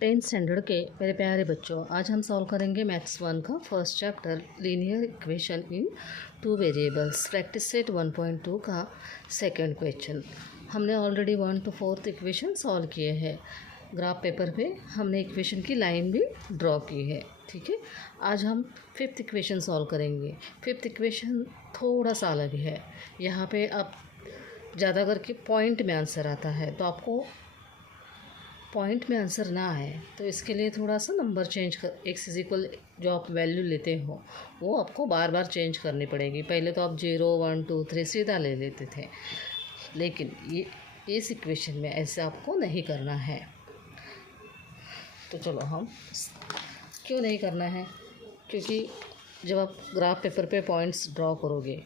Tenth standard के मेरे प्यारे बच्चों, आज हम सॉल्व करेंगे मैथ्स 1 का first chapter linear equation in two variables practice set 1.2 का सेकंड क्वेश्चन। हमने ऑलरेडी 1 to 4 इक्वेशन सॉल्व किए हैं। ग्राफ पेपर पे हमने इक्वेशन की लाइन भी ड्रॉ की है। ठीक है, आज हम 5th इक्वेशन सॉल्व करेंगे। 5th इक्वेशन थोड़ा सा अलग है। यहाँ पे आप ज़्यादा करके पॉइंट में आंसर आता है, तो आपको पॉइंट में आंसर ना आए तो इसके लिए थोड़ा सा नंबर चेंज कर, एक्स इज इक्वल जो आप वैल्यू लेते हो वो आपको बार बार चेंज करनी पड़ेगी। पहले तो आप 0 1 2 3 सीधा ले लेते थे, लेकिन ये इस इक्वेशन में ऐसे आपको नहीं करना है। तो चलो, हम क्यों नहीं करना है, क्योंकि जब आप ग्राफ पेपर पे पॉइंट्स ड्रॉ करोगे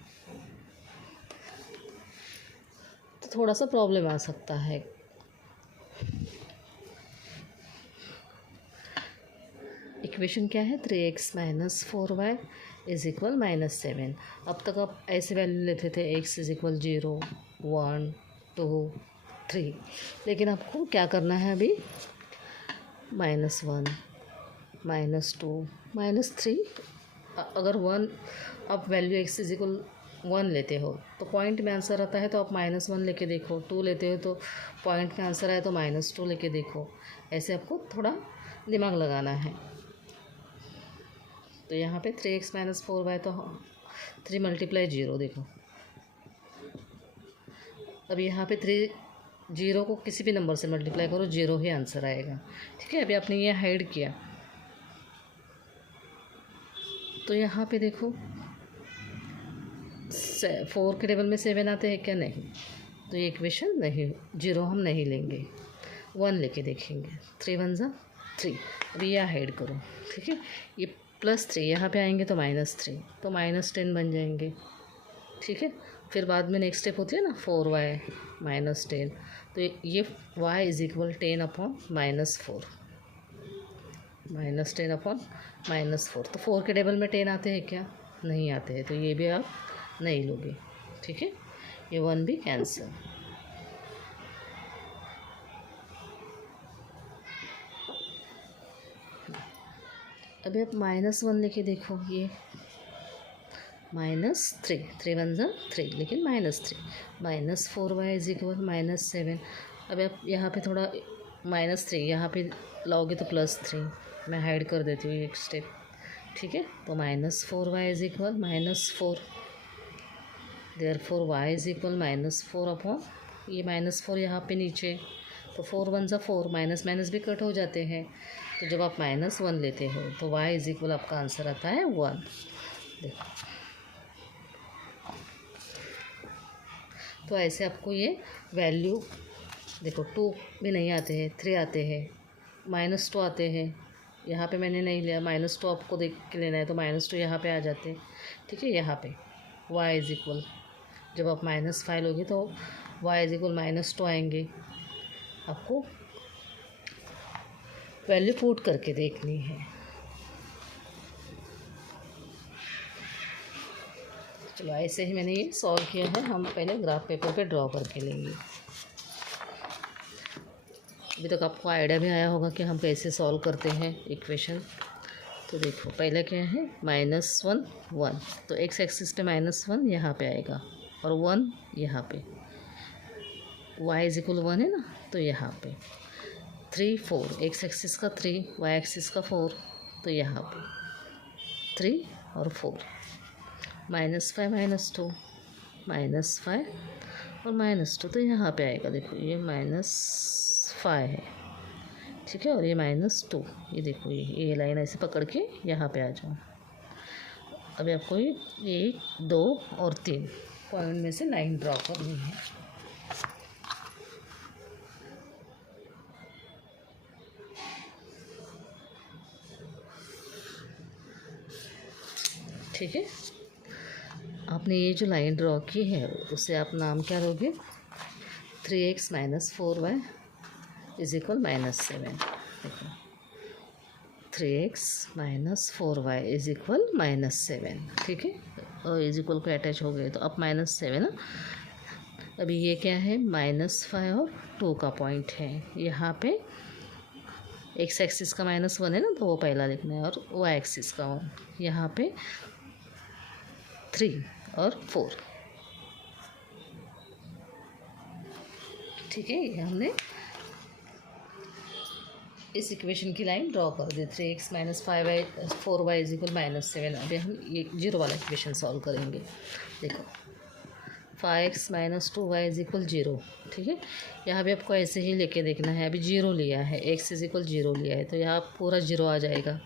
तो थोड़ा सा प्रॉब्लम आ सकता है। इक्वेशन क्या है, 3x - 4y इज़ इक्वल -7। अब तक आप ऐसे वैल्यू लेते थे, x इज़ इक्वल 0 1 2 3, लेकिन आपको क्या करना है अभी, -1 -2 -3। अगर 1 आप वैल्यू x इज़ इक्वल 1 लेते हो तो पॉइंट में आंसर आता है, तो आप -1 लेके देखो। 2 लेते हो तो पॉइंट में आंसर आए तो -2 लेके देखो। ऐसे आपको थोड़ा दिमाग लगाना है। तो यहाँ पे 3x - 4y, तो 3 × 0 देखो। अब यहाँ पे 0 को किसी भी नंबर से मल्टीप्लाई करो, 0 ही आंसर आएगा। ठीक है, अभी आपने ये हाइड किया तो यहाँ पे देखो 4 के टेबल में 7 आते हैं क्या, नहीं। तो ये इक्वेशन नहीं, 0 हम नहीं लेंगे, 1 लेके देखेंगे। 3 1 ज़ा 3। अभी यह हाइड करो। ठीक है, ये +3 यहाँ पे आएंगे तो -3, तो -10 बन जाएंगे। ठीक है, फिर बाद में नेक्स्ट स्टेप होती है ना 4y - 10, तो ये y is equal 10 upon -4, -10 upon -4। तो 4 के टेबल में 10 आते हैं क्या, नहीं आते हैं, तो ये भी आप नहीं लोगे। ठीक है, ये 1 भी कैंसिल। अभी आप -1 लेके देखो, ये -3, 3 1 ज़ा 3, लेकिन -3 -4y इज़ इक्वल -7। अब आप यहाँ पे थोड़ा -3 यहाँ पे लाओगे तो +3, मैं हाइड कर देती हूँ एक स्टेप। ठीक है, तो -4y is equal -4, therefore y is equal -4 upon ये -4 यहाँ पे नीचे, तो 4 1 ज़ा 4, माइनस माइनस भी कट हो जाते हैं। तो जब आप -1 लेते हो तो y इज़ इक्वल आपका आंसर आता है 1। देखो, तो ऐसे आपको ये वैल्यू देखो, 2 भी नहीं आते हैं, 3 आते हैं, -2 आते हैं। यहाँ पे मैंने नहीं लिया, -2 आपको देख के लेना है, तो -2 यहाँ पे आ जाते हैं। ठीक है, यहाँ पे y इज़ इक्वल, जब आप -5 लोगे तो y इज़ इक्वल -2 आएंगे। आपको वैल्यू पुट करके देखनी है। चलो, ऐसे ही मैंने ये सॉल्व किया है। हम पहले ग्राफ पेपर पे ड्रॉ करके लेंगे। अभी तक आपको आइडिया भी आया होगा कि हम कैसे सॉल्व करते हैं इक्वेशन। तो देखो, पहले क्या है, -1 1, तो x एक्सिस पे -1 यहाँ पे आएगा और 1 यहाँ पे, y इज़ इक्वल 1 है ना, तो यहाँ पे 3 4, x एक्सिस का 3, y एक्सिस का 4, तो यहाँ पे 3 और 4, -5 -2, -5 और -2, तो यहाँ पे आएगा। देखो, ये -5 है। ठीक है, और ये -2, ये देखो, ये लाइन ऐसे पकड़ के यहाँ पे आ जाओ। अभी आपको ये 1 2 और 3 पॉइंट में से लाइन ड्रॉ करनी है। ठीक है, आपने ये जो लाइन ड्रॉ की है उसे आप नाम क्या दोगे, 3x - 4y इज़ इक्वल -7। देखो, 3x - 4y इज़ इक्वल -7। ठीक है, और इज इक्वल को अटैच हो गए तो अब -7 ना। अभी ये क्या है, -5 और 2 का पॉइंट है। यहाँ पे एक्स एक्सिस का -1 है ना, तो वो पहला लिखना है, और वाई एक्सिस का 1, यहाँ पे 3 और 4। ठीक है, ये हमने इस इक्वेशन की लाइन ड्रॉ कर दी। 3x - 5y 4y = -7। अभी हम ये जीरो वाला इक्वेशन सॉल्व करेंगे। देखो 5x - 2y = 0। ठीक है, यहाँ भी आपको ऐसे ही लेके देखना है। अभी 0 लिया है, x = 0 लिया है, तो यहाँ पूरा 0 आ जाएगा।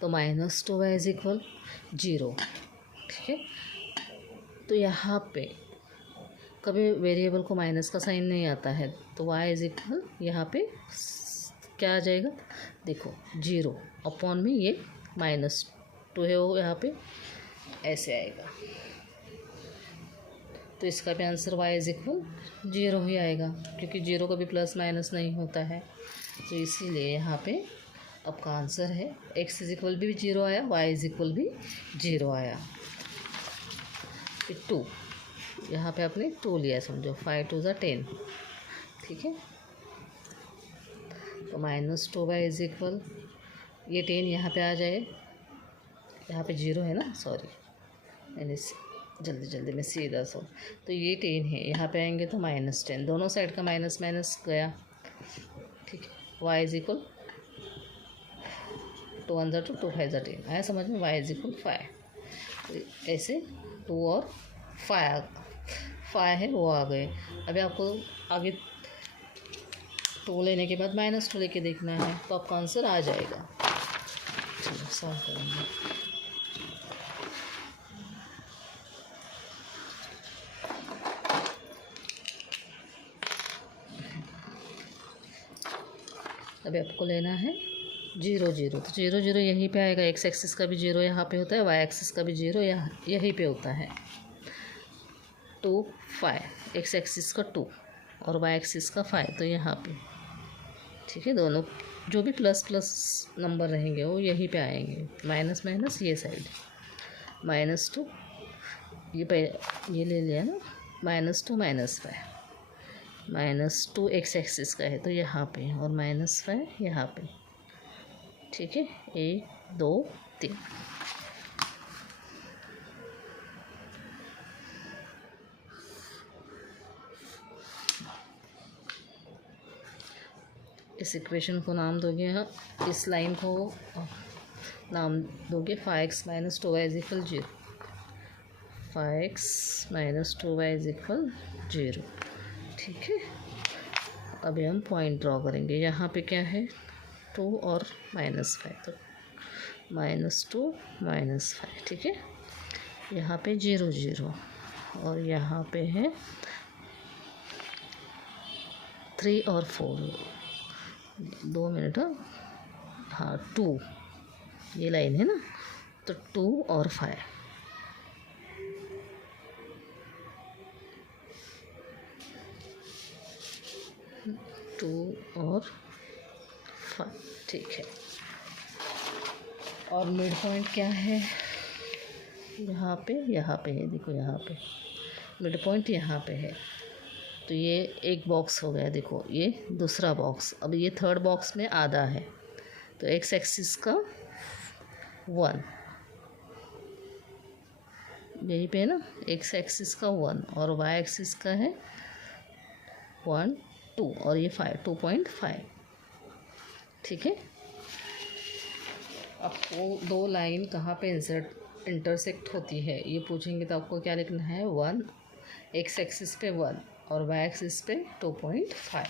तो -2y = 0। ठीक है, तो यहाँ पे कभी वेरिएबल को माइनस का साइन नहीं आता है, तो y = यहाँ पे क्या आ जाएगा, देखो 0 अपॉन में ये -2 है, वो यहाँ पे ऐसे आएगा। तो इसका भी आंसर y = 0 ही आएगा, क्योंकि 0 कभी प्लस माइनस नहीं होता है। तो इसीलिए यहाँ पे आपका आंसर है x = भी 0 आया, y = भी 0 आया। फिर 2, यहाँ पे आपने 2 लिया, समझो 5 2 = 10। ठीक है, तो -2y = ये 10 यहाँ पे आ जाए, यहाँ पे 0 है ना, सॉरी मैंने जल्दी में सीधा सो, तो ये 10 है, यहाँ पे आएंगे तो -10, दोनों साइड का माइनस माइनस गया। ठीक है, y = 2 1 2 2 5 10 आया समझ में, y = 5। तो ऐसे 2 और 5 है वो आ गए। अभी आपको आगे 2 लेने के बाद -2 लेके देखना है, तो आपका आंसर आ जाएगा। चलो सॉल्व करेंगे। अभी आपको लेना है 0 0, तो 0 0 यहीं पे आएगा। x एक्सिस का भी 0 यहाँ पे होता है, y एक्सिस का भी 0 यहीं पे होता है। 2 5, x एक्सिस का 2 और y एक्सिस का 5, तो यहाँ पे। ठीक है, दोनों जो भी प्लस प्लस नंबर रहेंगे वो यहीं पे आएंगे, माइनस माइनस ये साइड। -2 ये ले लिया ना, -2 -5, -2 x एक्सिस का है तो यहाँ पे, और -5 यहाँ पे। ठीक है, 1 2 3। इस इक्वेशन को नाम दोगे, इस लाइन को नाम दोगे 5x - 2y = 0। 5x - 2y = 0। ठीक है, अभी हम पॉइंट ड्रॉ करेंगे। यहाँ पे क्या है, 2 और -5, तो -2 -5। ठीक है, यहाँ पे 0 0, और यहाँ पे है 3 और 4। 2 मिनट, हाँ 2, ये लाइन है ना, तो 2 और 5। और 5। ठीक है, और मिड पॉइंट क्या है, यहाँ पे है, देखो यहाँ पे मिड पॉइंट यहाँ पे है। तो ये एक बॉक्स हो गया, देखो ये दूसरा बॉक्स। अब ये थर्ड बॉक्स में आधा है, तो x एक्सिस का 1 यहीं पे है ना, x एक्सिस का 1 और y एक्सिस का है 1 2 और ये 5 2.5। ठीक है, आपको दो लाइन कहाँ पे इंटरसेक्ट होती है ये पूछेंगे, तो आपको क्या लिखना है, 1 x एक्सिस पे 1 और y एक्सिस पे 2.5।